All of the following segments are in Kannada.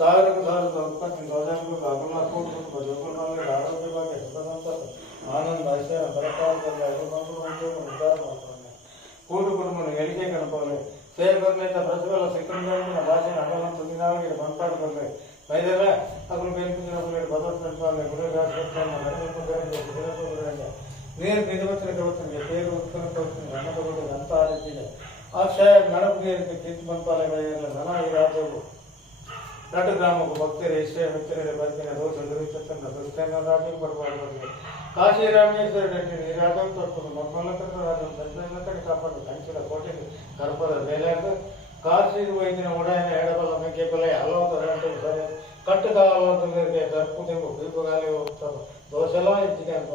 ಸಾವಿರಕ್ಕೂ ಸಾವಿರದ ಉತ್ಪತ್ತಿ ಗೌರವಗಳು ಅಗುಣಕೂಟು ಜೋಗುಣಗಳಲ್ಲಿ ಆರೋಗ್ಯ ಬಗ್ಗೆ ಸುಖದಂತ ಆನಂದ ಐಶ್ವರ್ಯ ಬರಕಾಲದಲ್ಲಿ ಅಗುಣಗಳು ಉದ್ಧಾರ ಮಾಡ್ತಾನೆ ಕೂಟು ಕುಟುಂಬ ಎಳಿಕೆ ಕಣಪಲ್ಲಿ ಸೇರ್ಬರ್ಲಿದ್ದ ಪ್ರತಿಫಲ ಸಿಕ್ಕಂದಿನ ಭಾಷೆ ಅಗಲಂತ ದಿನಾವಳಿಗೆ ಬಂತಾಡು ಬರಲಿ ವೈದ್ಯರ ಅಗುಣ ಬೇರೆ ಭಗವತ್ಪಾಲೆ ನೀರು ನಿಜವತ್ತಿನ ಕವತ್ತಿಗೆ పేరు ಉತ್ಪನ್ನ ಕವತ್ತಿನ ಗಣಪಗಳು ಅಂತ ಆರಿಸಿದೆ ಆಶಯ ಗಣಪತಿಯರಿಗೆ ಕಿತ್ತು ಬಂಪಾಲೆಗಳ ಧನ ಈ ರಾಜ್ಯವು ದೊಡ್ಡ ಗ್ರಾಮಕ್ಕೂ ಭಕ್ತರ ಇಷ್ಟೇ ಮಿತ್ರರ ಬರ್ತಿನ ದೋಷ ದುರಿತಂದ ಕ್ರಿಸ್ತನ ರಾಜ್ಯಕ್ಕೆ ಬರಬಾರದು ಕಾಶಿ ರಾಮೇಶ್ವರ ರೆಡ್ಡಿ ಈ ರಾಜ್ಯ ತಪ್ಪದು ಮಕ್ಕಳ ರಾಜ್ಯ ಸಂಚಲನ ಕಡೆ ಕಾಪಾಡು ಕಂಚಿನ ಕೋಟೆ ಗರ್ಭದ ಬೇಲಾಗ ಕಾಶಿ ವೈದ್ಯನ ಉಡಾಯನ ಎಡಬಲ ಮೆಕ್ಕೆ ಬೆಲೆ ಹಲವಾರು ಗಂಟೆಗೆ ಸರಿ ಕಟ್ಟುಗಾಲದಲ್ಲಿ ಗರ್ಭದಿಂಗು ಬೀಪಗಾಲಿ ಹೋಗ್ತಾರೆ ದೋಷೆಲ್ಲ ಹೆಚ್ಚಿಗೆ ಅಂತ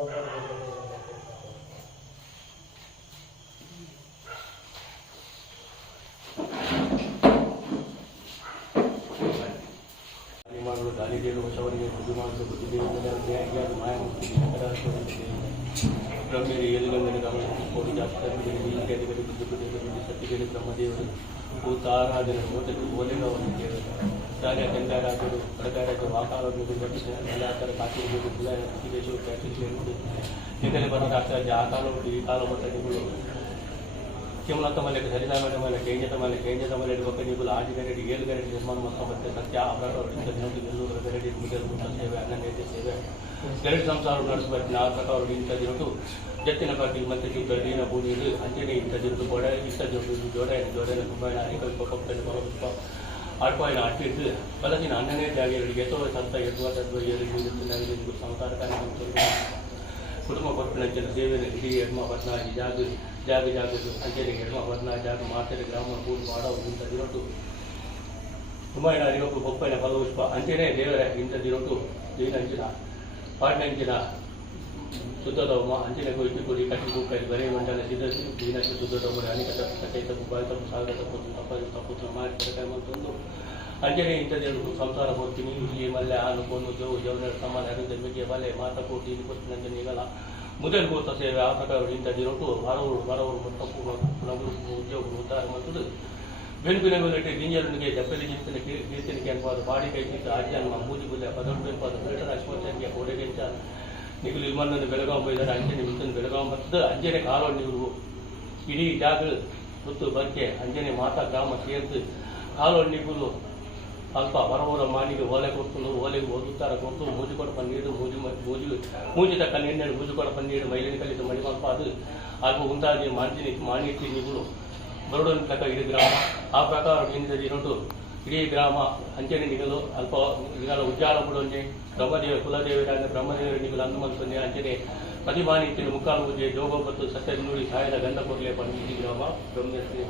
ದಾನಿದೇವರು ಹೊಸವರಿಗೆ ಬುದ್ಧಿ ಮಾಡಲು ಬುದ್ಧಿದೇವರಿಗೆ ಮಾಯಮೂರ್ತಿ ಬ್ರಹ್ಮೇರಿ ಏಳುಗಂಗಡಿ ಗಮನಿಸಿಕೊಂಡು ಜಾಸ್ತಿ ಇತ್ಯಾದಿಗಳು ಬುದ್ಧಿಪದೇವರು ಸತ್ಯಗೇಳಿ ಬ್ರಹ್ಮದೇವರು ಭೂತಾರಾಧನೆ ಓದಲು ಓಲೆಗಳನ್ನು ಕೇಳಿದರು ಕಾರ್ಯ ಗಂಗಾರಾಜರು ಕಡಗಾರಾಜರು ಆಕಾರವನ್ನು ದುರ್ಘಟಿಸಿದ ನೆಲಾಕರ ಕಾಕಿರುವುದು ದೇಶವು ತ್ಯಾಗಿಸಿರುವುದು ಈಗಲೇ ಬರೋದು ಆಗ್ತದೆ ಆ ಕಾಲವನ್ನು ಈ ಕಾಲ ಮಟ್ಟಗಳು ಕೇವಲ ಮೇಲೆ ಸರಿದಾಮದ ಮೇಲೆ ಕೇಂದ್ರದ ಮೇಲೆ ಬಕ್ಕನಿಗಳು ಆದಿಗರಡಿ ಏಳುಗರಡಿ ನಿರ್ಮಾಣ ಮತ್ತು ಸತ್ಯ ಅಪರಾಧ ಎಲ್ಲೂರ ಗರಡಿ ಮುಗಿಯಲು ಸೇವೆ ಅನನ್ಯತೆ ಸೇವೆ ಗರಡಿ ಸಂಸಾರ ನಡೆಸಬೇಕು ಆ ಪ್ರಕಾರ ಇಂಥ ದಿನಟ್ಟು ಜತ್ತಿನ ಬಗ್ಗೆ ಮತ್ತೆ ಗಡಿನ ಭೂಮಿಯಲ್ಲಿ ಅಂಚನೆ ಇಂಥ ದಿನದ್ದು ಗೋಡ ಇಂಥ ಜೋಡನೆ ಕುಂಬಾಯಣ ಅರಿಕಲ್ಪ ಪಕ್ಕದಲ್ಲಿ ಬರೋದು ಆಡ್ಪಾಯಿನ ಅಟ್ಟಿದ್ದು ಬಲದಿನ ಅನ್ನನೇ ಜಾಗೆಗಳಿಗೆ ಎತ್ತೋ ಸಂತ ಎತ್ತುವ ತತ್ವ ಏಳು ಸಂಸಾರ ಕಾರ್ಯ ಕುಟುಂಬ ಕೊಟ್ಟಿನ ಸೇವೆಯನ್ನು ಇಡೀ ಹೆಣ್ಮ ಬದಲಾಗಿ ಜಾಗದು ಅಂಚೆಗೆ ಹೆಣ್ಮ ಬದಲಾಗಿ ಜಾಗ ಮಾತೆರೆ ಗ್ರಾಮ ಕೂಡು ಮಾಡೋದು ಇಂಥ ದಿನಟ್ಟು ಕುಂಬಾಯಣ ಅರಿವಪ್ಪು ಬೊಪ್ಪೈನ ಫಲಪುಷ್ಪ ಅಂಚೆನೇ ದೇವರ ಇಂಥ ದಿನಟ್ಟು ದೀನಂಚಿನ ಪಾಡ್ನಂಚಿನ ಶುದ್ಧದವಮ್ಮ ಅಂಚಿನ ಕೊಯ್ತು ಕೊಡಿ ಕಟ್ಟಿ ಕುಕ್ಕೈ ಬರೇ ಮಂಡಲ ಸಿದ್ಧಸಿ ದೀನಕ್ಕೆ ಶುದ್ಧದವರ ಅನೇಕ ತಪ್ಪು ತಪ್ಪು ಬಾಯಿ ತಪ್ಪು ಸಾಗರ ತಪ್ಪು ಮಾಡಿ ಮತ್ತೊಂದು ಅಂಜನೆ ಇಂಥದ್ದು ಸಂಸಾರ ಹೋಗ್ತೀನಿ ಇಲ್ಲಿ ಮಲ್ಲೆ ಹಾಲು ಕೊಂಡು ಜವನ ಸಮಾನ ಅರಿದ ಮಿಗೆ ಮಲೆ ಮಾತಾ ಕೊಟ್ಟು ಇಲ್ಲಿ ಕೊಟ್ಟು ನಂಜನೆ ಈಗಲ್ಲ ಮೊದಲು ಗೋತ ಸೇವೆ ಆ ಪ್ರಕಾರ ಇಂಥದ್ದು ಬರವರು ತಪ್ಪು ಉದ್ಯೋಗ ಉದ್ಧಾರ ಮತ್ತು ಬೆನುಬಿನಗಲಿಟ್ಟು ಗಿಂಜಲನಿಗೆ ಜಪ್ಪಲಿ ಜಿಂತನ ಕೀರ್ತನಿಕೆ ಅನ್ಬೋದು ಬಾಡಿ ಕೈ ಕಿತ್ತು ಆಜ್ಞಾನ ಮೂಜಿ ಬುಲ್ಲೆ ಪದೊಡ್ಬೇಕು ಬೇಟರ ಅಶ್ವತ್ಥನಿಗೆ ಕೊಡೆಗೆಂಚ ನಿಗಲು ವಿಮಾನದ ಬೆಳಗಾವಿ ಬೈದಾರೆ ಅಂಜನೆ ಮಿತ್ತನ ಬೆಳಗಾವಿ ಮತ್ತು ಅಂಜನೆ ಕಾಲ ನೀವು ಇಡೀ ಜಾಗ ಮತ್ತು ಬಗ್ಗೆ ಅಂಜನೆ ಮಾತಾ ಗ್ರಾಮ ಸೇರಿದು ಕಾಲೊಂಡಿಗಳು ಅಲ್ಪ ಹೊರವರ ಮಾನಿಗೆ ಓಲೆ ಕೊಟ್ಟು ಓಲೆಗೆ ಓದುತ್ತಾರೆ ಕೊಟ್ಟು ಮೂಜು ಕೊಡ ಪನ್ನೀರು ಮೂಜು ತಕ್ಕ ನಿನ್ನೆ ಮೂಜು ಕೊಡ ಪನ್ನೀರು ಮೈಲಿನ ಕಲಿತು ಮಡಿ ಸ್ವಲ್ಪ ಅದು ಅಲ್ಪ ಉಂಟಾಗಿ ಮಾಣಿತಿ ನಿಗಳು ಬರೋಡನ ತಕ್ಕ ಇಡೀ ಗ್ರಾಮ ಆ ಪ್ರಕಾರ ಇನ್ನೊಂದು ಇಡೀ ಗ್ರಾಮ ಅಂಚನೆ ನಿಗಲು ಅಲ್ಪ ನಿಗಲ ಉಜ್ಜಾಲ ಬಿಡೊಂಜೆ ಬ್ರಹ್ಮದೇವ ಕುಲದೇವರಾದ ಬ್ರಹ್ಮದೇವರ ನಿಗಲು ಹನುಮಂತನೆ ಅಂಚನೆ ಪ್ರತಿಮಾನಿತ್ಯನು ಮುಕ್ಕಾಲು ಪೂಜೆ ಜೋಗೋಪತ್ತು ಸತ್ಯ ನುಡಿ ಸಾಯದ ಗಂಧ ಕೊರಲೆ ಪಂಡ ಇಡೀ ಗ್ರಾಮ ಬ್ರಹ್ಮೇಶ್ವರಿ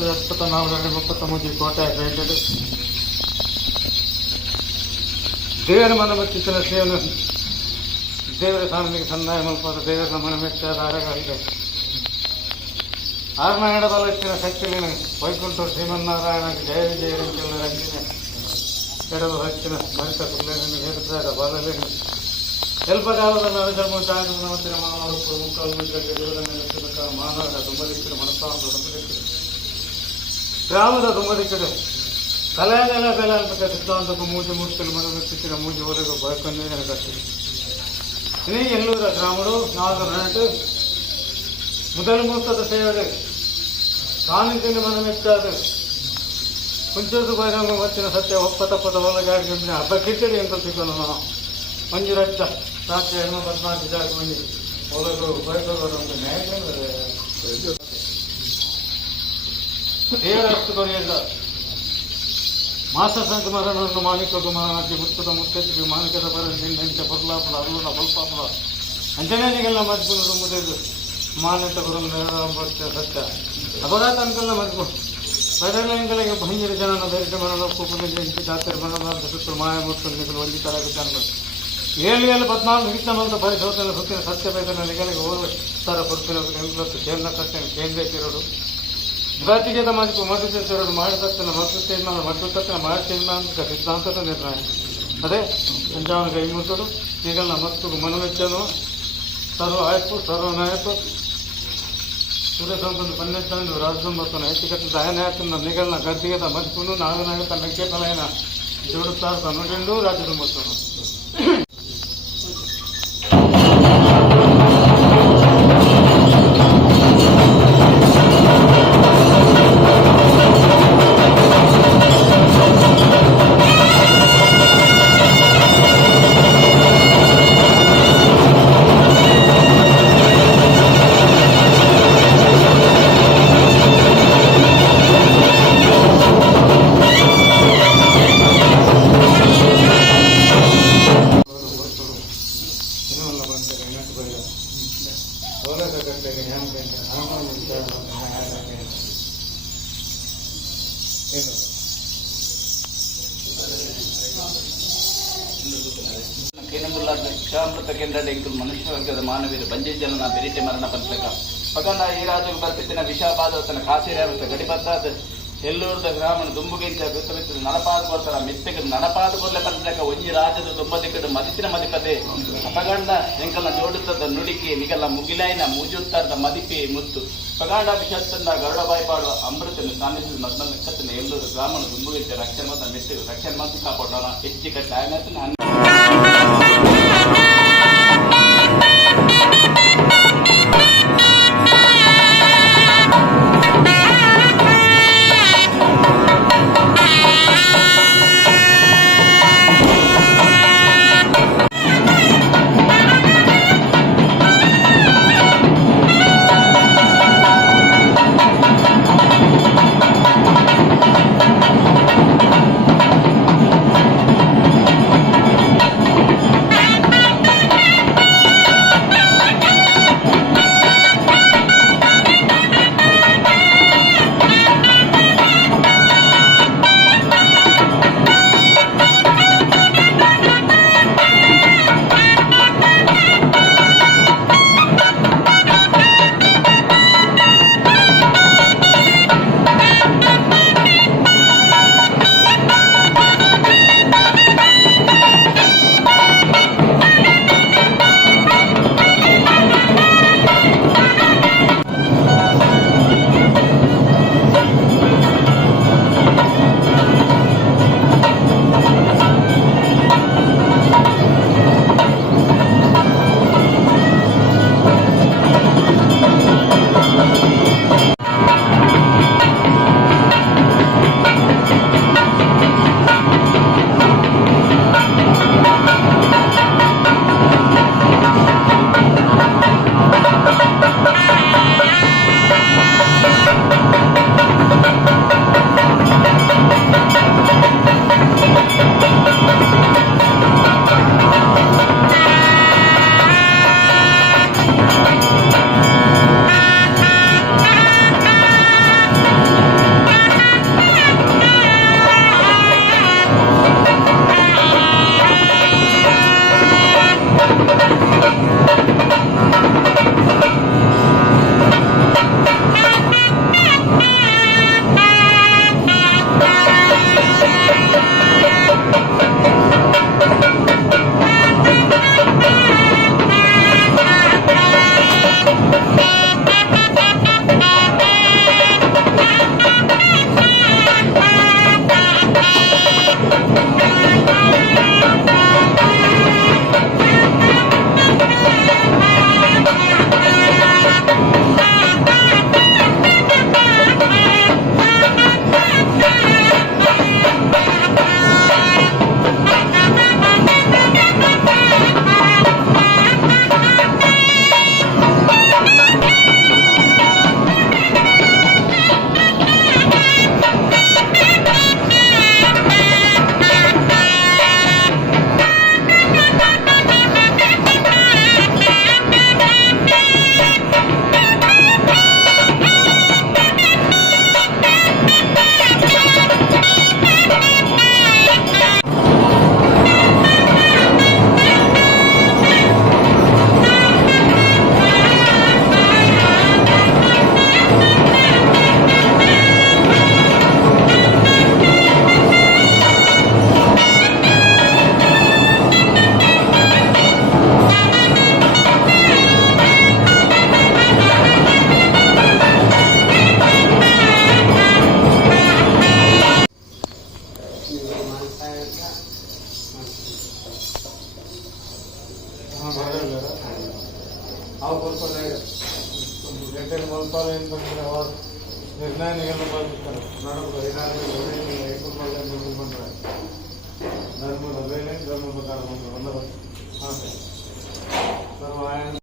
74 ಕೋಟೆ ಕ್ರಿಯೇಟೆಡ್ ದೇವರ ಮನಮೆಚ್ಚಿನ ಸೇವೆಯನ್ನು ದೇವರ ಸಾಧನೆಗೆ ಸಂದಾಯ ಮಲ್ಪದ ದೇವರ ಮನಮೆಚ್ಚಾದ ಆರಗಾರಿಗೆ ಆರ್ನಾಯಣ ಬಲಚ್ಚಿನ ಶಕ್ತಿನ ವೈಕುಂಠ ಶ್ರೀಮನ್ನಾರಾಯಣಗೆ ಜಯ ವಿಜಯರಂಕೆಲ್ಲ ರಂಜಿನ ಕೆಡವು ಹಚ್ಚಿನ ಮರಿತ ಕುಲ್ಲೇನ ಹೇರುತ್ತಾರ ಬಾಲಲೇನ ಎಲ್ಪಕಾಲದ ನರಜರ್ಮ ಜಾಗೃತಿನ ಮಾನವರು ಮುಕ್ಕಾಲು ಮುಂಚೆಗೆ ದೇವರ ನೆಲೆಸಿದ ಮಾನವರ ದುಂಬದಿಕ್ಕಿನ ಮನಸ್ಸಾಂತ ದುಂಬದಿಕ್ಕಿನ ಗ್ರಾಮದ ದುಂಬದಿಕ್ಕಿನ ಕಲೆಯೆಲ್ಲ ಬೆಲೆ ಅನ್ಬೇಕ ಸಿದ್ಧಾಂತಕ್ಕೂ ಮೂಜಿ ಮೂರ್ತಿಗಳು ಮನಮೆಚ್ಚಿನ ಮೂಜಿ ಒಲೆಗೂ ಬಯಕೊಂಡೇ ಕಟ್ಟಿದೆ ಇನಿ ಎಲ್ಲೂರ ಗ್ರಾಮಡು ನಾಲ್ಕು ನಾಟು முதல் மூத்தத சேவை ಕಾನಿಂದ ಮನಮೆಚ್ಚಾದ ಕುಂಚದ ಬೈರಂಗ వచ్చిన ಸತ್ಯ ಒಪ್ಪತಪ್ಪದ ಒಳಗಾಡಿ ಹಬ್ಬ ಕಿಚ್ಚಡಿ ಅಂತ ಸಿಗೋಣ ಮಂಜು ರಕ್ತ ರಾತ್ರಿ 14 ಜಾಗ ಮಂದಿ ಒಳಗು ಬೈಕೋರು ಅಂತ ನ್ಯಾಯ ದೇವರ ಕೊರಿಯಲ್ಲ ಮಾಸ ಸಂಕಮರನ್ನು ಮಾಲಿಕ ಕುಮಾರಾಜಿ ಮುತ್ತದ ಮುತ್ತಜ್ಜಿ ಮಾನಿಕದ ಬರಂತೆ ಬರ್ಲಾಪಲ ಅರುಣ ಬಲ್ಪಾಪಲ ಅಂಜನೇನಿಗೆಲ್ಲ ಮಜ್ಜುಗಳು ಮುದೆದು ಮಾನ್ಯತೆ ಬರುತ್ತೆ ಸತ್ಯ ಅಪಘಾತ ಅನ್ಕಲ್ಲ ಮರ್ಕೊಂಡು ಬದಲಾವಣೆಗಳಿಗೆ ಭಂಜರ ಜನನ ಬೇರೆ ಮರಣ ಕೂಪಲ್ಲಿ ಜನಿಸಿ ಜಾತ್ರೆ ಮರಣದ ಸುತ್ತಲೂ ಮಾಯಮೂರ್ತನಿಗಳು ವಂದಿತರಾಗುತ್ತಾನೆ 14 ಹಿಡಿತನಂತ ಪರಿಶೋಧನೆ ಸುತ್ತಿನ ಸತ್ಯ ಬೇದನೆಗಳಿಗೆ ಹೋಗುತ್ತಾರೆ ಪುರುಷರು ಕೇಂದ್ರ ಕರ್ತನೆ ಕೇಂದ್ರೀಕರೋಡು ಜಾತಿಗೆದ ಮದುಕು ಮಧುಚೇರೋಡು ಮಾಡಿದತ್ತನ ಮತ್ತುತ್ತನ ಮಾಡಿದ ಅಂತ ಸಿದ್ಧಾಂತದ ನಿರ್ಣಯ ಅದೇ ಸಂಜಾವನ ಕೈ ಮುಟ್ಟರು ಈಗಲ್ಲ ಮತ್ತು ಮನವೆಚ್ಚನು ಸರ್ವ ಆಯ್ತು ಸರ್ವ ನಾಯಕು ಸೂರ್ಯಸಂಪನ್ನು ಪನ್ನೆತ್ತಂದು ರಾಜಸಂಬತ್ತನ ಹೆಚ್ಚಿಕಟ್ಟು ದಯನಾಯಕನ ನಿಗಲ್ನ ಗದ್ದಿಗೆದ ಮದುಕುನು ನಾಗನಾಯಕ ನಕ್ಕೆತಲಯನ ಜೋಡುತ್ತಾರ ತನ್ನಗೆಂಡು ರಾಜಸಂಬತ್ತನು ಕ್ಷಾಮೃತ ಕೇಂದ್ರ ಎಂಕುಲು ಮನುಷ್ಯ ವರ್ಗದ ಮಾನವೀಯರು ಬಂಜೆಂಜಲನ ಬೆರಿಟೆ ಮರಣ ಪಂಚಕ ಪಗಂಡ ಈ ರಾಜು ಬರ್ತಿತ್ತಿನ ವಿಷಾಪಾದತನ ಕಾಸಿರಾವತ ಗಡಿಬತ್ತಾದ ಎಲ್ಲೂರದ ಗ್ರಾಮನ ದುಂಬುಗೆಂಚ ಬಿತ್ತಬಿತ್ತಿದ ನಡಪಾದ ಬರ್ತಾರ ಮೆತ್ತಗ ನಡಪಾದ ಬರ್ಲೆ ಪಂಚಕ ಒಂಜಿ ರಾಜದ ದುಂಬದಿಕ್ಕಡು ಮದಿಸಿನ ಮದಿಪತೆ ಪಗಂಡ ಎಂಕಲ್ನ ಜೋಡುತ್ತದ ನುಡಿಕೆ ನಿಗಲ್ಲ ಮುಗಿಲಾಯಿನ ಮೂಜುತ್ತಾರದ ಮದಿಪೆ ಮುತ್ತು ಪಗಾಂಡ ವಿಷತ್ತನ್ನ ಗರುಡ ಬಾಯ್ಪಾಡು ಅಮೃತನ ಸಾನ್ನಿಧ್ಯದ ಮದ್ನ ನಕ್ಷತ್ರ ಎಲ್ಲೂರು ಗ್ರಾಮನ ದುಂಬುಗೆಂಚ ರಕ್ಷಣೆ ಮತ ಮೆತ್ತಗ ರಕ್ಷಣೆ ಮಾತು ಕಾಪಾಡೋಣ ಹೆಚ್ಚಿ ಕಟ್ಟ ಆಯ್ನ ಬರ್ತಾರೆ ಗಂಟೆ ಮಲ್ಪಾಲ ಏನು ಬಂದರೆ ಅವಾಗ ನಿರ್ಣಯಗಳು ಬರ್ತಾರೆ ನೋಡಬಹುದು ಐದು ಬಂದರೆ ಧರ್ಮದ ಮೇಲೆ ಧರ್ಮದ ಕಾರಣ ಹಾಂ ಸರ್